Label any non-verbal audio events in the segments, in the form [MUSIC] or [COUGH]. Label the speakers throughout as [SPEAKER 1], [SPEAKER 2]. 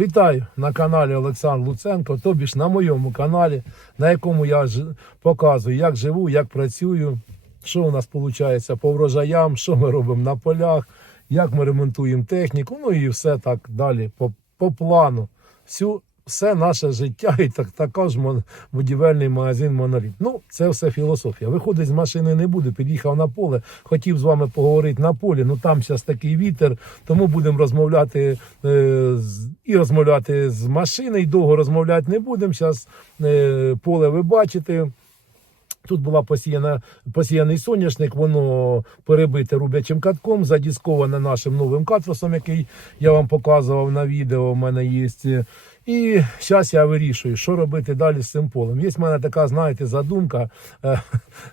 [SPEAKER 1] Вітаю на каналі Олександр Луценко, тобі ж на моєму каналі, на якому я ж показую, як живу, як працюю, що у нас виходить по врожаям, що ми робимо на полях, як ми ремонтуємо техніку, ну і все так далі по, по плану. Всю, все наше життя і так, також будівельний магазин Моноліт. Ну, це все філософія. Виходить з машини не буду, під'їхав на поле, хотів з вами поговорити на полі, ну там зараз такий вітер, тому будемо розмовляти е, і розмовляти з машини, і довго розмовляти не будемо. Зараз е, поле ви бачите. Тут була посіяна, посіяний соняшник, воно перебите рубячим катком, задісковане нашим новим катросом, який я вам показував на відео. У мене є. І зараз я вирішую, що робити далі з цим полем. Є в мене така, знаєте, задумка. е,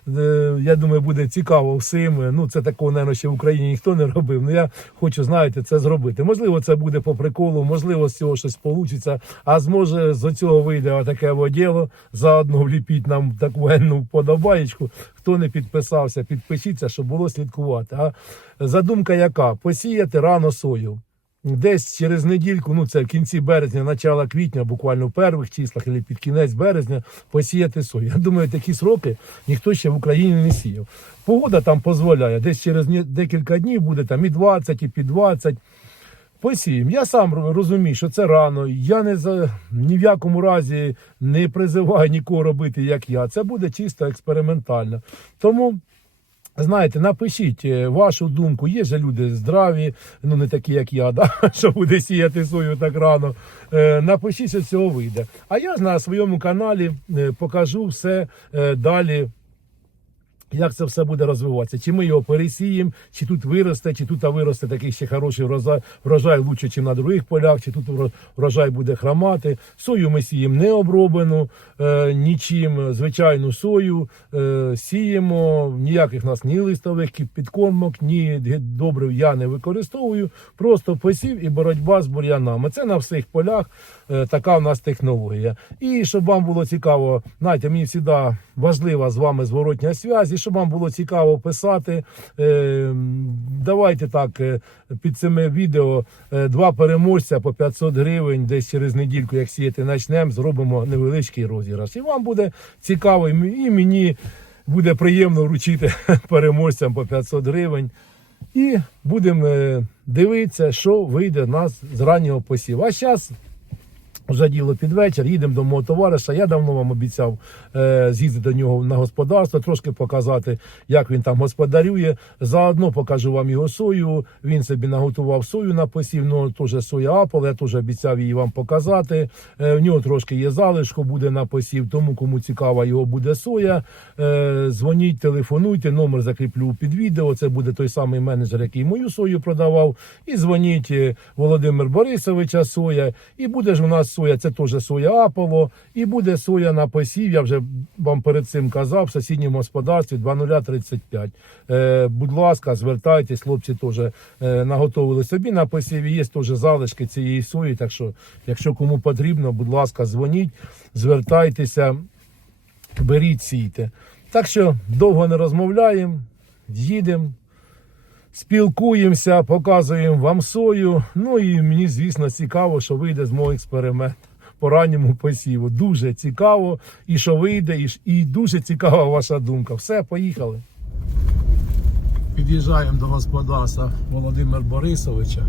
[SPEAKER 1] е, Я думаю, буде цікаво всім. Ну, це такого, мабуть, ще в Україні ніхто не робив. Ну я хочу, знаєте, це зробити. Можливо, це буде по приколу, можливо, з цього щось вийде. А зможе з цього вийде таке діло. Заодно вліпіть нам таку енну вподобаєчку. Хто не підписався, підпишіться, щоб було слідкувати. А задумка яка? Посіяти рано сою. Десь через недільку, ну це в кінці березня, начало квітня, буквально в перших числах, або під кінець березня, посіяти сою. Я думаю, такі сроки ніхто ще в Україні не сіяв. Погода там дозволяє, десь через декілька днів буде там і 20, і під 20. Посіємо. Я сам розумію, що це рано. Я не за ні в якому разі не призиваю нікого робити, як я. Це буде чисто експериментально. Тому. Знаєте, напишіть е, вашу думку. Є же люди здраві, ну не такі, як я, [LAUGHS] да? що буде сіяти сою так рано. Е, напишіть, що цього вийде. А я ж на своєму каналі е, покажу все далі. Як це все буде розвиватися? Чи ми його пересіємо, чи тут виросте, чи тут виросте такий ще хороший врожай, врожай лучше, ніж на других полях, чи тут вро- врожай буде хромати. Сою ми сіємо не оброблену е, нічим, звичайну сою е, сіємо. Ніяких нас ні листових підкормок, ні добрив я не використовую. Просто посів і боротьба з бур'янами. Це на всіх полях така в нас технологія. І щоб вам було цікаво, знаєте, мені завжди важлива з вами зворотня зв'язь, і щоб вам було цікаво писати. Е, давайте так е, під цими відео е, два переможця по 500 гривень, десь через недільку, як сіяти почнемо, зробимо невеличкий розіграш. І вам буде цікаво, і мені буде приємно вручити [LAUGHS] переможцям по 500 гривень. І будемо е, дивитися, що вийде в нас з раннього посіву. А зараз вже діло під вечір, їдемо до мого товариша. Я давно вам обіцяв е, з'їздити до нього на господарство, трошки показати, як він там господарює. Заодно покажу вам його сою. Він собі наготував сою на посів. Ну теж соя Апол. Я теж обіцяв її вам показати. Е, в нього трошки є залишку, буде на посів. Тому кому цікава його буде соя. Е, дзвоніть, телефонуйте. Номер закріплю під відео. Це буде той самий менеджер, який мою сою продавав. І дзвоніть е, Володимир Борисовича соя. І буде ж у нас соя, це теж соя Аполо. І буде соя на посів. Я вже вам перед цим казав в сусідньому господарстві 2035. Е, будь ласка, звертайтесь, хлопці теж е, наготовили собі на посіві. Є теж залишки цієї сої. Так що, якщо кому потрібно, будь ласка, дзвоніть, звертайтеся, беріть, сійте. Так що довго не розмовляємо, їдемо. Спілкуємося, показуємо вам сою. Ну і мені, звісно, цікаво, що вийде з мого експерименту по ранньому посіву. Дуже цікаво, і що вийде, і, і дуже цікава ваша думка. Все, поїхали. Під'їжджаємо до господарства Володимира Борисовича.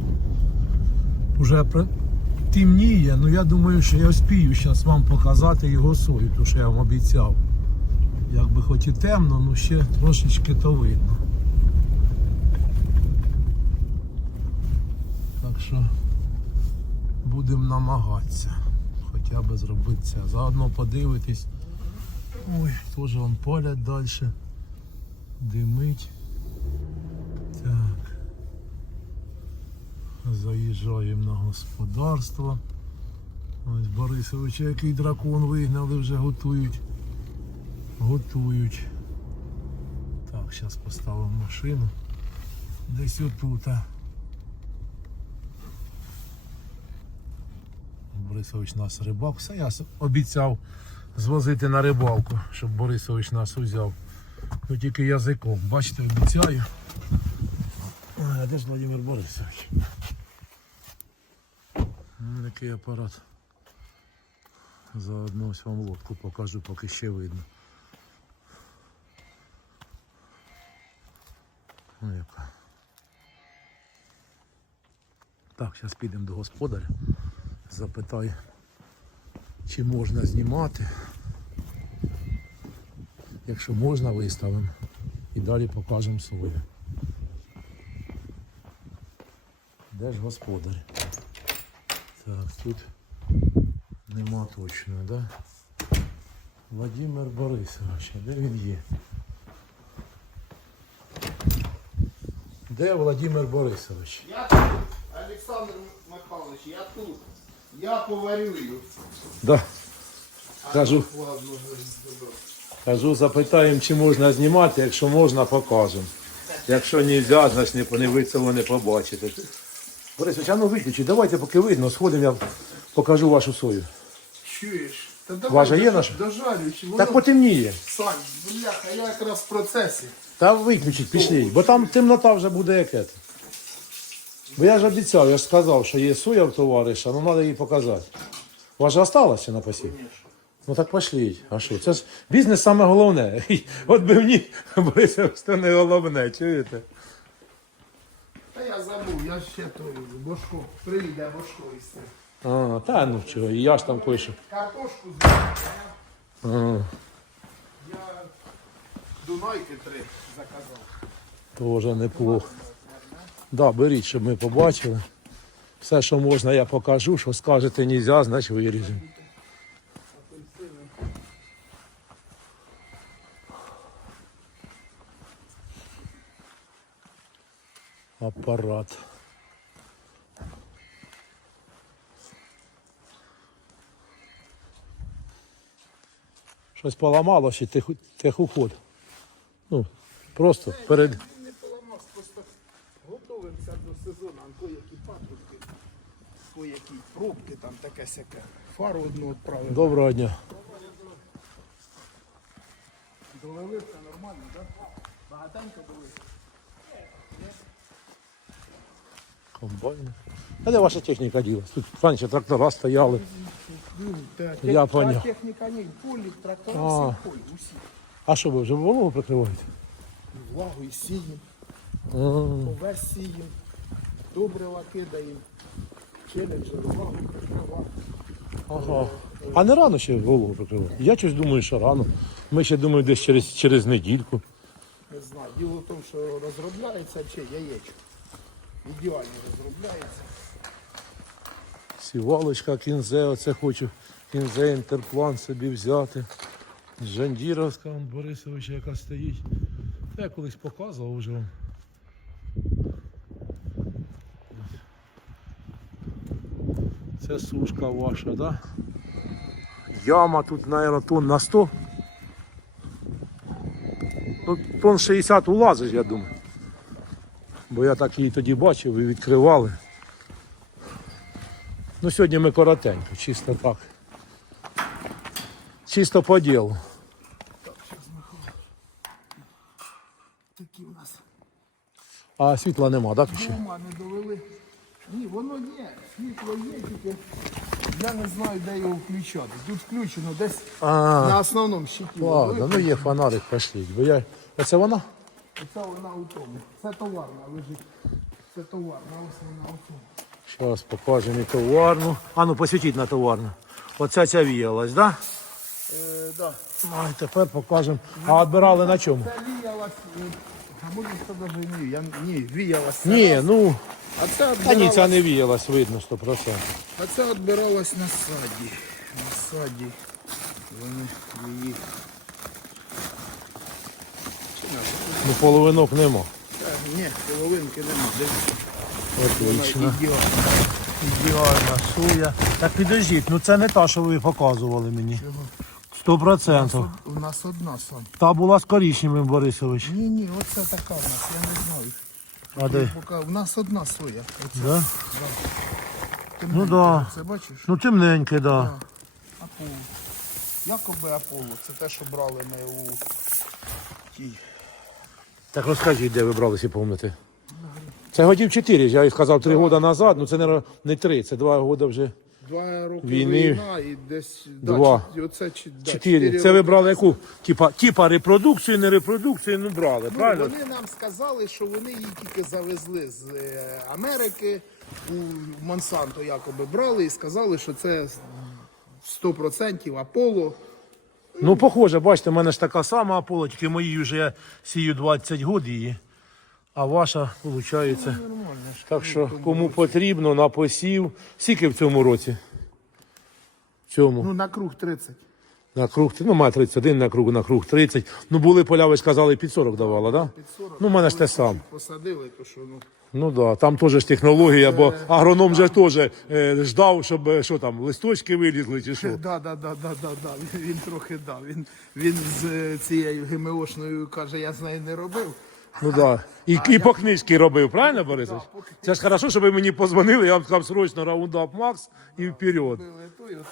[SPEAKER 1] Уже темніє, ну я думаю, що я вспію зараз вам показати його сою, тому що я вам обіцяв. Якби хоч і темно, ну ще трошечки то видно. Що будемо намагатися хоча б зробити це. Заодно подивитись. Ой, теж вон палять далі. Димить. Так. Заїжджаємо на господарство. Ось Борисовича, який дракон вигнали, вже готують. Готують. Так, зараз поставимо машину. Десь отут. Борисович нас рибак. Все я обіцяв звозити на рибалку, щоб Борисович нас узяв. Ну тільки язиком. Бачите, обіцяю. А де ж Владимир Борисович? М. Який апарат. Заодно ось вам лодку покажу, поки ще видно. Ну, яка. Так, зараз підемо до господаря. Запитаю, чи можна знімати. Якщо можна, виставимо. І далі покажемо своє. Де ж господар? Так, тут нема точно, да? Владимир Борисович, де він є? Де Владимир Борисович?
[SPEAKER 2] Я тут, Олександр Михайлович, я тут. Я поварюю.
[SPEAKER 1] Да. Кажу, кажу, запитаємо, чи можна знімати, якщо можна, покажемо. Якщо не можна, значить не, ви цього не побачите. Борисович, а ну виключи, давайте поки видно, сходимо, я покажу вашу сою.
[SPEAKER 2] чуєш? Та давай,
[SPEAKER 1] Ваша є наша?
[SPEAKER 2] Дожарюючи. Воно...
[SPEAKER 1] Так потемніє.
[SPEAKER 2] Сань, бляха, я якраз в процесі.
[SPEAKER 1] Та виключіть, пішліть, бо там темнота вже буде як ета. Бо я ж обіцяв, я ж сказав, що є соя в товариша, ну треба її показати. У вас же осталося на посів? Ну так пошліть. А що? Це ж бізнес саме головне. [LAUGHS] От би мені Борисович, це не головне, чуєте?
[SPEAKER 2] Та я забув, я ще той Бошко. Прийде Бошко із цим.
[SPEAKER 1] А, та ну чого, і я ж там кое-що.
[SPEAKER 2] Картошку зробив. Я Дунайки три заказав.
[SPEAKER 1] Тоже неплохо. Да, беріть, щоб ми побачили. Все, що можна, я покажу, що скажете нельзя, значить виріжемо. Апарат. Щось поламало ще тих, техуход. Ну, просто перед.
[SPEAKER 2] Не поламав, просто готуємося до сезону, а кое-які патрубки, кое-які пробки, там таке сяке. Фару одну відправив.
[SPEAKER 1] Доброго дня.
[SPEAKER 2] Довели все нормально, так? Багатенько довели.
[SPEAKER 1] Комбайни. А де ваша техніка ділась? Тут раніше трактора стояли. Я
[SPEAKER 2] та
[SPEAKER 1] поняв.
[SPEAKER 2] техніка ні, полі, трактори,
[SPEAKER 1] А.
[SPEAKER 2] всі полі, усі.
[SPEAKER 1] А що ви вже вологу прикриваєте?
[SPEAKER 2] І Влагу і сіємо,
[SPEAKER 1] М,
[SPEAKER 2] овес сіємо, добрива кидаємо, прикривати.
[SPEAKER 1] Ага. А не рано ще голову прикривати? Я щось думаю, що рано. Ми ще думаємо десь через, через недільку.
[SPEAKER 2] Не знаю. Діло в тому, що розробляється чи яєчко. Ідеально розробляється.
[SPEAKER 1] Сівалочка, кінзе, оце хочу кінзе, інтерплан собі взяти. Жандіровська Борисовича, яка стоїть. Та я колись показував вже вам. Це сушка ваша, да? Яма тут, наверное, тонн на 100. Ну, тонн 60 улазить, я думаю. Бо я так її тоді бачив і відкривали. Ну, сьогодні ми коротенько, чисто так. Чисто по ділу.
[SPEAKER 2] Такі у нас
[SPEAKER 1] А світла нема, так? ще?
[SPEAKER 2] дома не. Ні, воно є, світло є, тільки я не знаю, де його включати. Тут включено десь
[SPEAKER 1] А,
[SPEAKER 2] на основному щиті.
[SPEAKER 1] ладно, ну є фонарик, пошліть. Бо я... Оце вона?
[SPEAKER 2] Оце вона у тому. Це товарна лежить. Це товарна, ось вона у тому.
[SPEAKER 1] Зараз покажемо і товарну. А ну посвітіть на товарну. Оця ця віялась, так?
[SPEAKER 2] Е, да.
[SPEAKER 1] Да? А і тепер покажемо. А відбирали на чому?
[SPEAKER 2] Це віялась, е, а може це навіть ні, я, ні, віялась.
[SPEAKER 1] Ні, ну,
[SPEAKER 2] А це
[SPEAKER 1] та ні, ця не віялась, видно 100%.
[SPEAKER 2] А це відбиралось на саді. На саді. Вони її.
[SPEAKER 1] Ну, половинок нема.
[SPEAKER 2] Та, ні, половинки нема. Дивіться.
[SPEAKER 1] Отлично.
[SPEAKER 2] ідеальна.
[SPEAKER 1] Ідеальна суя. Так підождіть, ну це не та, що ви показували мені. Сто процентів.
[SPEAKER 2] У нас одна сам.
[SPEAKER 1] Та була з коричневим, Борисович.
[SPEAKER 2] Ні, ні, оце така в нас, я не знаю.
[SPEAKER 1] А де?
[SPEAKER 2] Поки у нас одна соя. Оце.
[SPEAKER 1] Да? Ну да.
[SPEAKER 2] Це бачиш?
[SPEAKER 1] Ну темненьке, да.
[SPEAKER 2] Аполло. Якоби Аполло. Це те, що брали ми у тій.
[SPEAKER 1] Так розкажіть, де ви бралися, пам'ятаєте? Це годів 4, я їй сказав 3 роки назад, ну це не, не 3, це 2 роки вже
[SPEAKER 2] Два роки
[SPEAKER 1] Війни.
[SPEAKER 2] війна і десь да,
[SPEAKER 1] Два.
[SPEAKER 2] чи- оце, чи- да,
[SPEAKER 1] Чотири. Це ви брали яку? Типа, типа репродукцію, не репродукцію, ну брали,
[SPEAKER 2] Ну,
[SPEAKER 1] правильно?
[SPEAKER 2] вони нам сказали, що вони її тільки завезли з е, Америки у Монсанто якоби брали і сказали, що це 100% Аполло.
[SPEAKER 1] Ну, похоже, бачите, в мене ж така сама Аполло, тільки мої вже я сію 20 років її, а ваша, виходить. Так що, кому потрібно, на посів. Скільки в цьому році? В цьому.
[SPEAKER 2] Ну, на круг 30.
[SPEAKER 1] На круг, ну, має 31 на круг, на круг 30. Ну, були поля, ви ж казали, під 40 давала, так? Да?
[SPEAKER 2] Під 40.
[SPEAKER 1] Ну, в мене ж те сам.
[SPEAKER 2] Посадили, то що, ну.
[SPEAKER 1] Ну да, там теж ж технологія, бо агроном же теж е, ждав, щоб е, що там, листочки вилізли чи що. [LAUGHS]
[SPEAKER 2] Да, да, да, да, да, да. Він, він трохи да. Він, він з е, цією ГМОшною каже, я з нею не робив.
[SPEAKER 1] Ну да. І, і по книжці робив, правильно, Борисович? Це ж хорошо, щоб ви мені позвонили, я вам сказав срочно раундап Макс і вперед.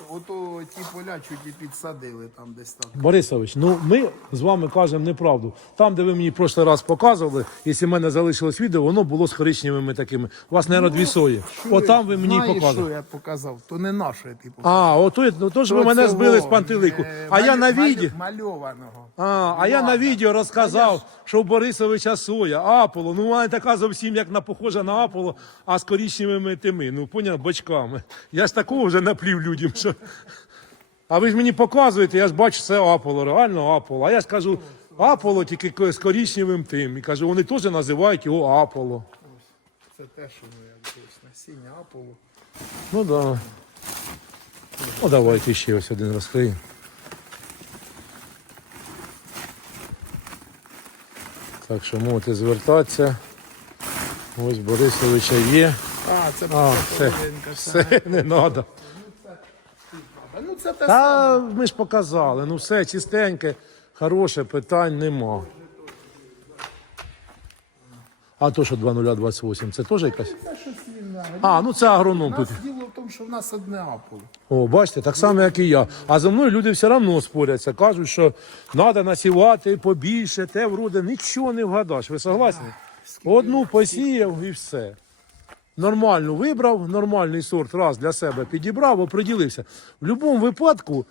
[SPEAKER 2] Ото, ті поля чуть і підсадили там десь там.
[SPEAKER 1] Борисович, ну ми з вами кажемо неправду. Там, де ви мені прошлий раз показували, якщо в мене залишилось відео, воно було з коричневими такими. У вас, мабуть, дві сої. От там ви мені
[SPEAKER 2] Знаєш,
[SPEAKER 1] показували.
[SPEAKER 2] що я показав? То не наше, типу.
[SPEAKER 1] А, ото, ну, то ж ви мене
[SPEAKER 2] цього,
[SPEAKER 1] збили з пантелику.
[SPEAKER 2] е,
[SPEAKER 1] А я на
[SPEAKER 2] маль-
[SPEAKER 1] відео.
[SPEAKER 2] Мальованого.
[SPEAKER 1] А, а я на відео розказав, що у Борисовича соя, Аполло. Ну, вона не така зовсім, як на похожа на Аполло, а з коричневими тими, ну, поняв, бочками. Я ж такого вже наплів людям, що. А ви ж мені показуєте, я ж бачу, це Аполло, реально Аполло. А я ж кажу, Аполло тільки з коричневим тим. І кажу, вони теж називають його Аполло.
[SPEAKER 2] Це те, що ну, насіння Аполло.
[SPEAKER 1] Ну да. Ну давайте ще ось один розкриємо. Так що можете звертатися. Ось Борисовича є.
[SPEAKER 2] А, це
[SPEAKER 1] А, все. Все, [LAUGHS] не треба.
[SPEAKER 2] Ну це те.
[SPEAKER 1] Та ми ж показали, ну все чистеньке, хороше, питань нема. А то, що 2028, це теж якась? А, ну це агроном тут.
[SPEAKER 2] Тому, що в нас одне Аполло.
[SPEAKER 1] О, бачите, так само, як і я. А за мною люди все одно споряться. Кажуть, що треба насівати побільше, те вроде нічого не вгадаш. Ви согласні? Одну посіяв і все. Нормальну вибрав, нормальний сорт раз для себе підібрав, оприділився. В будь-якому випадку,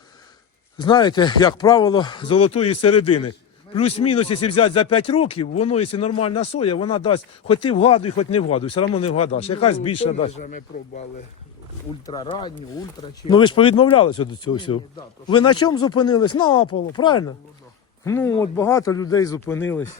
[SPEAKER 1] знаєте, як правило, золотої середини. Плюс-мінус, якщо взяти за 5 років, воно, якщо нормальна соя, вона дасть, хоч ти вгадуй, хоч не вгадуй, все одно не вгадаш. Якась більше дасть.
[SPEAKER 2] Ми пробували ультраранню, ультра чи.
[SPEAKER 1] Ну ви ж повідмовлялися до цього всього.
[SPEAKER 2] да, то
[SPEAKER 1] Ви на чому зупинились? На Аполло, правильно? Ну, от багато людей зупинились.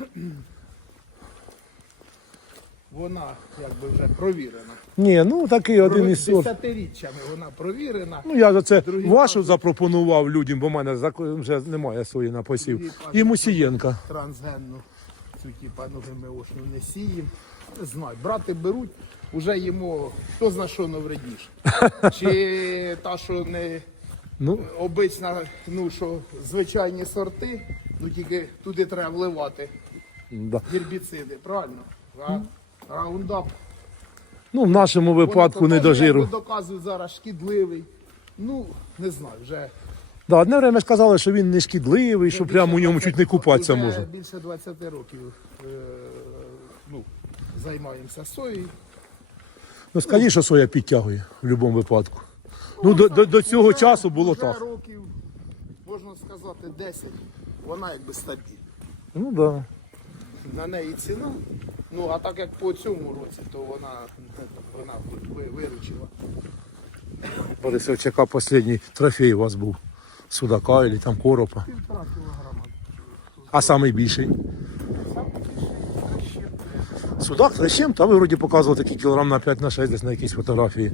[SPEAKER 2] Вона якби вже провірена.
[SPEAKER 1] Ні, ну такий один із сорт.
[SPEAKER 2] Десятиріччями вона провірена.
[SPEAKER 1] Ну я за це
[SPEAKER 2] Другий
[SPEAKER 1] вашу запропонував людям, бо в мене зак- вже немає свої на посів.
[SPEAKER 2] Другий
[SPEAKER 1] І Мусієнка.
[SPEAKER 2] трансгенну цю типа ну ГМОшну не сіємо. Не знаю, брати беруть, вже їмо хто зна що навредніше. [LAUGHS] Чи та, що не
[SPEAKER 1] Ну,
[SPEAKER 2] обична, ну що звичайні сорти, ну тільки туди треба вливати
[SPEAKER 1] да.
[SPEAKER 2] гербіциди, правильно? А раундап.
[SPEAKER 1] ну в нашому випадку не до жиру.
[SPEAKER 2] доказують зараз шкідливий. Ну, не знаю, вже.
[SPEAKER 1] Да, одне время сказали, що він не шкідливий, що прямо у ньому чуть не купатися
[SPEAKER 2] вже
[SPEAKER 1] можна.
[SPEAKER 2] Більше 20 років е, ну, займаємося соєю.
[SPEAKER 1] Ну скажіть, що соя підтягує в будь-якому випадку. Ну до, до, до цього
[SPEAKER 2] Вже-
[SPEAKER 1] часу було
[SPEAKER 2] вже
[SPEAKER 1] так.
[SPEAKER 2] років, можна сказати, 10, вона якби стабільна.
[SPEAKER 1] Ну да.
[SPEAKER 2] На неї ціна. Ну, а так як по цьому році, то вона, вона ви- виручила.
[SPEAKER 1] Борисович, яка останній трофей у вас був? Судака або там коропа.
[SPEAKER 2] Півтора кілограма.
[SPEAKER 1] А самий більший? Судак хрещем, та ви вроді показували такий кілограм на 5 на 6 десь на якійсь фотографії.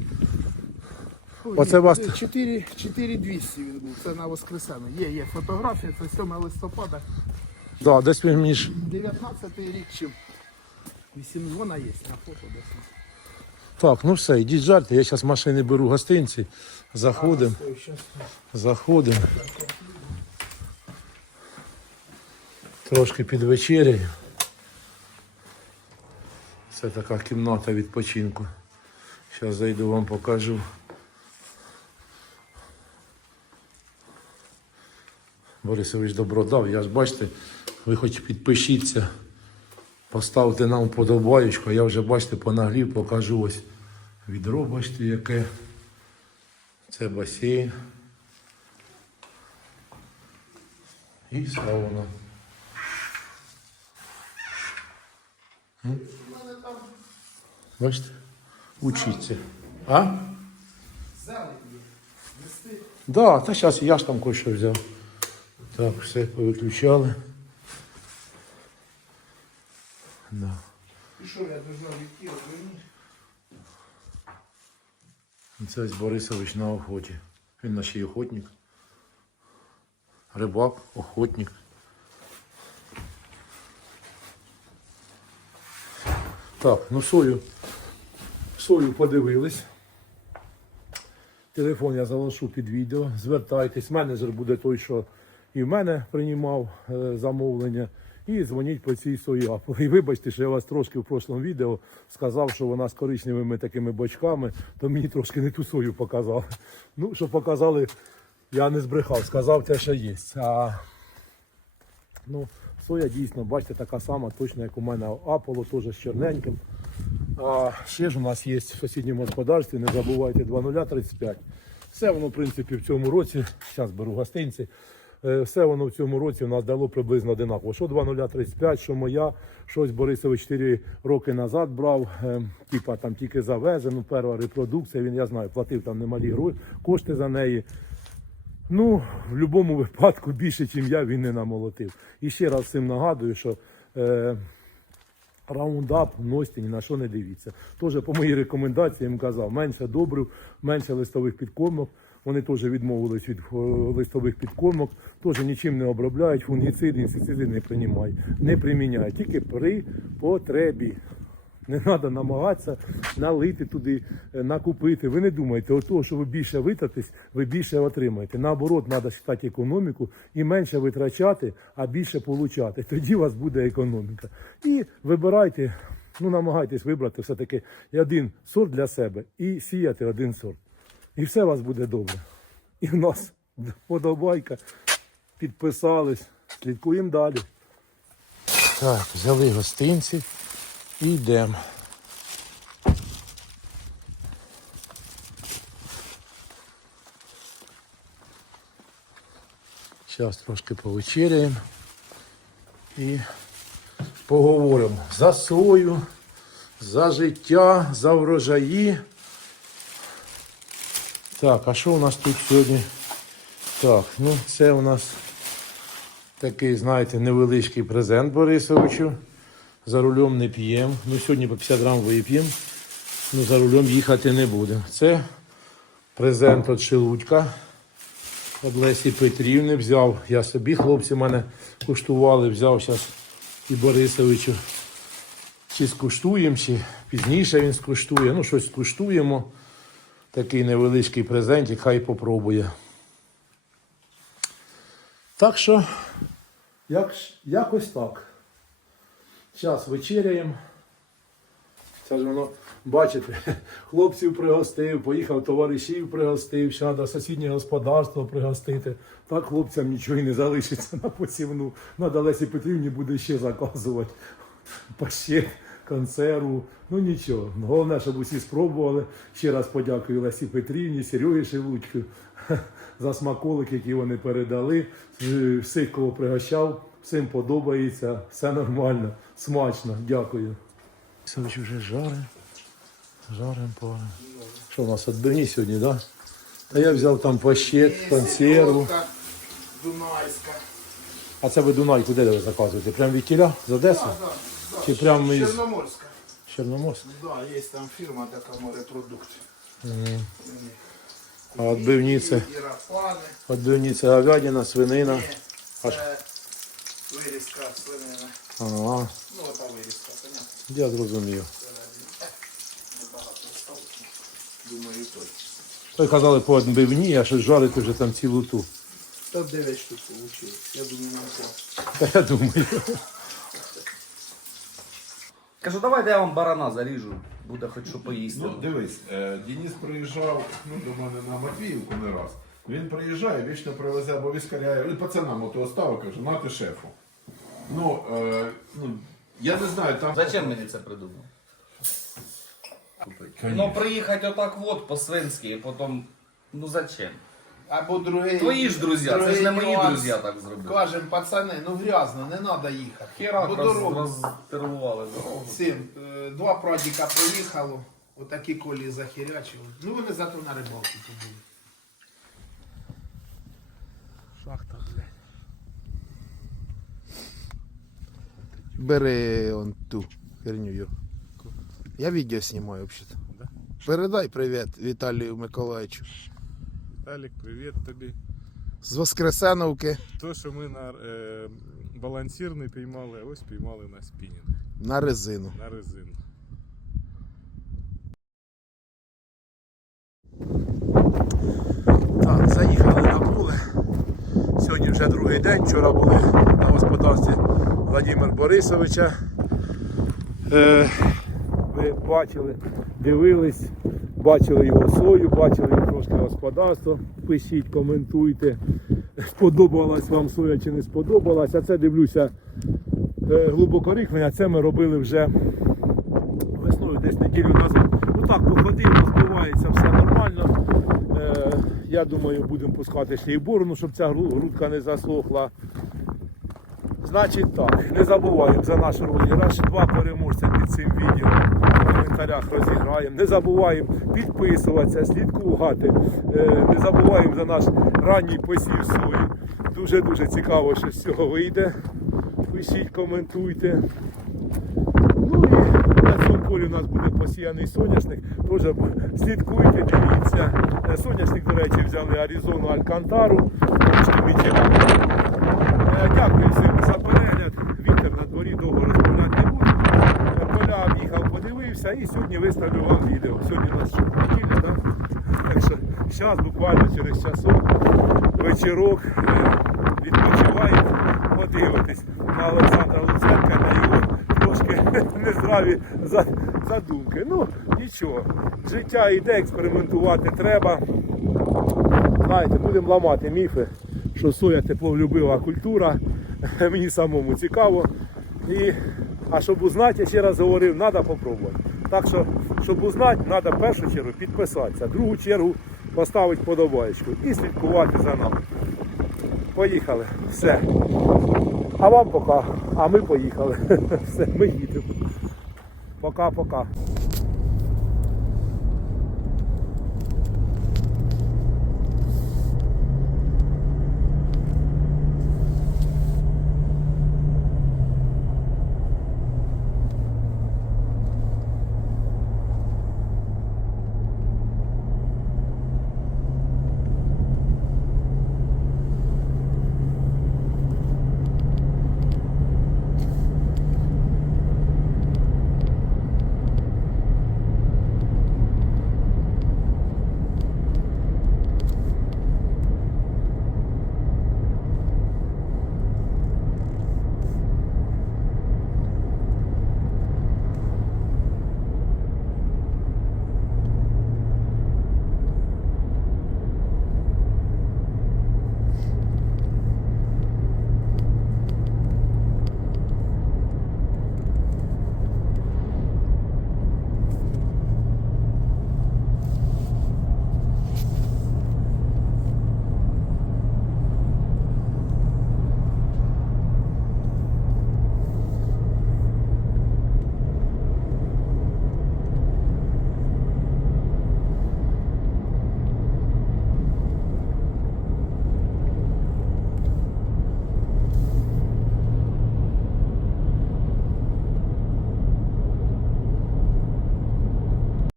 [SPEAKER 1] Оце вас-
[SPEAKER 2] 4, 4200 він був, це на Воскресенье. Є, є фотографія, це 7 листопада.
[SPEAKER 1] Да, десь він мені ж.
[SPEAKER 2] 19 рік чи 8, вона є на фото десь.
[SPEAKER 1] Так, ну все, йдіть жарте. Я зараз машини беру гостинці. Заходимо,
[SPEAKER 2] Ой, щас.
[SPEAKER 1] заходимо. Трошки під вечерею. Це така кімната відпочинку. Зараз зайду вам покажу. Борисович добро дав. Я ж бачите, ви хоч підпишіться, поставте нам вподобаючку, а я вже бачите, понаглів, покажу ось відро, бачите, яке. Це басейн. І сауна. Бачите? Учіться. А? Да, та зараз я ж там кое-що взяв. Так, все повиключали. Да.
[SPEAKER 2] І що я які одверні?
[SPEAKER 1] Це ось Борисович на охоті. Він наш охотник. Рибак, охотник. Так, ну сою. Сою подивились. Телефон я залишу під відео. Звертайтесь. Менеджер буде той, що і в мене приймав е, замовлення. І дзвоніть по цій сої І вибачте, що я вас трошки в прошлому відео сказав, що вона з коричневими такими бочками, то мені трошки не ту сою показали. Ну, що показали, я не збрехав, сказав те, що є. А ну, соя дійсно, бачите, така сама, точно, як у мене Аполло, теж з чорненьким. А ще ж у нас є в сусідньому господарстві, не забувайте 2035. Все воно, в принципі, в цьому році, зараз беру гостинці, е, все воно в цьому році у нас дало приблизно одинаково. Що 2035, що моя, щось Борисович 4 роки назад брав, е, типа там тільки завезено, перша репродукція, він, я знаю, платив там немалі гро- кошти за неї. Ну, в будь-якому випадку більше, ніж я, він не намолотив. І ще раз всім нагадую, що е, раундап вносьте ні на що не дивіться. Теж по моїй рекомендації їм казав, менше добрив, менше листових підкормок. Вони теж відмовились від е, листових підкормок, теж нічим не обробляють, фунгіциди, інсектициди не приймають, не приміняють, тільки при потребі. Не треба намагатися налити туди, е, накупити. Ви не думайте, от того, що ви більше витратись, ви більше отримаєте. Наоборот, треба читати економіку і менше витрачати, а більше получати. [LAUGHS] Тоді у вас буде економіка. І вибирайте, ну намагайтесь вибрати все-таки один сорт для себе і сіяти один сорт. І все у вас буде добре. І в нас подобайка. Підписались, слідкуємо далі. Так, взяли гостинці. І йдемо. Зараз трошки повечеряємо і поговоримо за сою, за життя, за врожаї. Так, а що у нас тут сьогодні? Так, ну це у нас такий, знаєте, невеличкий презент Борисовичу. За рулем не п'ємо. Ну, сьогодні по 50 грам вип'ємо. Ну, за рулем їхати не будемо. Це презент від Шелудька. Від Лесі Петрівни взяв. Я собі, хлопці мене куштували, взяв зараз і Борисовичу. Чи скуштуємо, чи пізніше він скуштує. Ну, щось скуштуємо. Такий невеличкий презент, хай попробує. Так що, як, якось так. Зараз вечеряємо. Це ж воно, бачите, [LAUGHS] хлопців пригостив, поїхав товаришів пригостив, ще треба сусіднє господарство пригостити. Так хлопцям нічого і не залишиться на посівну. Надо Лесі Петрівні буде ще заказувати. [LAUGHS] Пащет, консерву. Ну нічого. Головне, щоб усі спробували. Ще раз подякую Лесі Петрівні, Серегі Шелудьку [LAUGHS] за смаколик, які вони передали. Всіх, кого пригощав, всім подобається, все нормально, смачно, дякую. Савич вже жарим. Жарим пару. Що у нас відбивні сьогодні, так? Да? Та я взяв там пащет, консерву.
[SPEAKER 2] Дунайська.
[SPEAKER 1] А це ви Дунайку де ви заказуєте? Прям від тіля з Одеси?
[SPEAKER 2] Да, да, да.
[SPEAKER 1] Чи прямо із
[SPEAKER 2] Чорноморська.
[SPEAKER 1] Чорноморська?
[SPEAKER 2] Да, є там фірма така морепродукт.
[SPEAKER 1] А відбивні це, відбивні це говядина, свинина.
[SPEAKER 2] Ні, Це вирізка свинина.
[SPEAKER 1] Ага,
[SPEAKER 2] Ну, ота вирізка, понятно.
[SPEAKER 1] я зрозумів.
[SPEAKER 2] Думаю, точно.
[SPEAKER 1] Ви казали по відбивні, а щось жарити вже там цілу ту.
[SPEAKER 2] Та 9 штук вийшло. Я думаю, нам хватить.
[SPEAKER 1] Та я думаю.
[SPEAKER 3] Кажу, давайте я вам барана заріжу, буде хоч що поїсти.
[SPEAKER 4] Ну, дивись, е, Денис приїжджав ну, до мене на Матвіївку не раз. Він приїжджає, вічно привезе або віскаряє, і пацанам ото оставив, каже, нати шефу. Ну, е, ну, я не знаю, там.
[SPEAKER 3] Зачем мені це придумав? Ну, приїхати отак от по-свинськи, і потім Ну зачем?
[SPEAKER 2] Або другий.
[SPEAKER 3] Твої ж друзі, це
[SPEAKER 2] другий
[SPEAKER 3] ж не мої
[SPEAKER 2] нюанс.
[SPEAKER 3] друзі так зробили.
[SPEAKER 2] Кажем, пацани, ну грязно, не треба їхати.
[SPEAKER 3] Херак
[SPEAKER 2] Бо
[SPEAKER 3] роз,
[SPEAKER 2] дорогу.
[SPEAKER 3] розтервували дорогу.
[SPEAKER 2] Цим, е, два прадіка проїхало, отакі колії захірячили. Ну вони зато на рибалку побули.
[SPEAKER 1] Шахта,
[SPEAKER 2] Бери он ту херню. Юр. Я відео знімаю взагалі.
[SPEAKER 5] Да?
[SPEAKER 2] Передай привіт Віталію Миколаївичу.
[SPEAKER 5] Віталік, привіт тобі.
[SPEAKER 2] З Воскресеновки
[SPEAKER 5] То, що ми на е, балансір не піймали, а ось піймали на спінінг,
[SPEAKER 2] на резину.
[SPEAKER 5] на резину.
[SPEAKER 1] Так, заїхали на поле. Сьогодні вже другий день. Вчора були на господарстві Владимира Борисовича. Е, ви бачили, дивились, бачили його сою, бачили його трошки господарство. Пишіть, коментуйте. Сподобалась вам соя чи не сподобалась. А це дивлюся е, глибоко рихлення. Це ми робили вже весною десь неділю назад. Ну так, походив, розбивається, все нормально. Е, я думаю, будемо пускати ще й борону, щоб ця грудка не засохла. Значить так, не забуваємо за наш розіграш. Два переможця під цим відео в коментарях розіграємо. Не забуваємо підписуватися, слідкувати. Е, Не забуваємо за наш ранній посів сої. Дуже-дуже цікаво, що з цього вийде. Пишіть, коментуйте. Ну і на цьому полі у нас буде посіяний соняшник. Бу- слідкуйте, дивіться. Е, Соняшник, до речі, взяли Аризону Алькантару. Е, Дякую всім за перегляд. Вітер на дворі довго розмовляти не буду. Е, Поля об'їхав, подивився і сьогодні виставлю вам відео. Сьогодні у нас неділя, да? Так що зараз буквально через часок, вечірок, е, відпочиваєте, подивитесь на Олександра Луценка, на його трошки [LAUGHS] нездраві задумки. Ну, нічого. Життя йде, експериментувати треба. Знаєте, будемо ламати міфи, що соя теплолюбива культура. [LAUGHS] Мені самому цікаво. І, а щоб узнати, я ще раз говорив, треба спробувати. Так що, щоб узнати, треба в першу чергу підписатися, в другу чергу поставити подобаєчку і слідкувати за нами. Поїхали. Все. А вам пока. А ми поїхали. [LAUGHS] Все, ми їдемо. Пока-пока.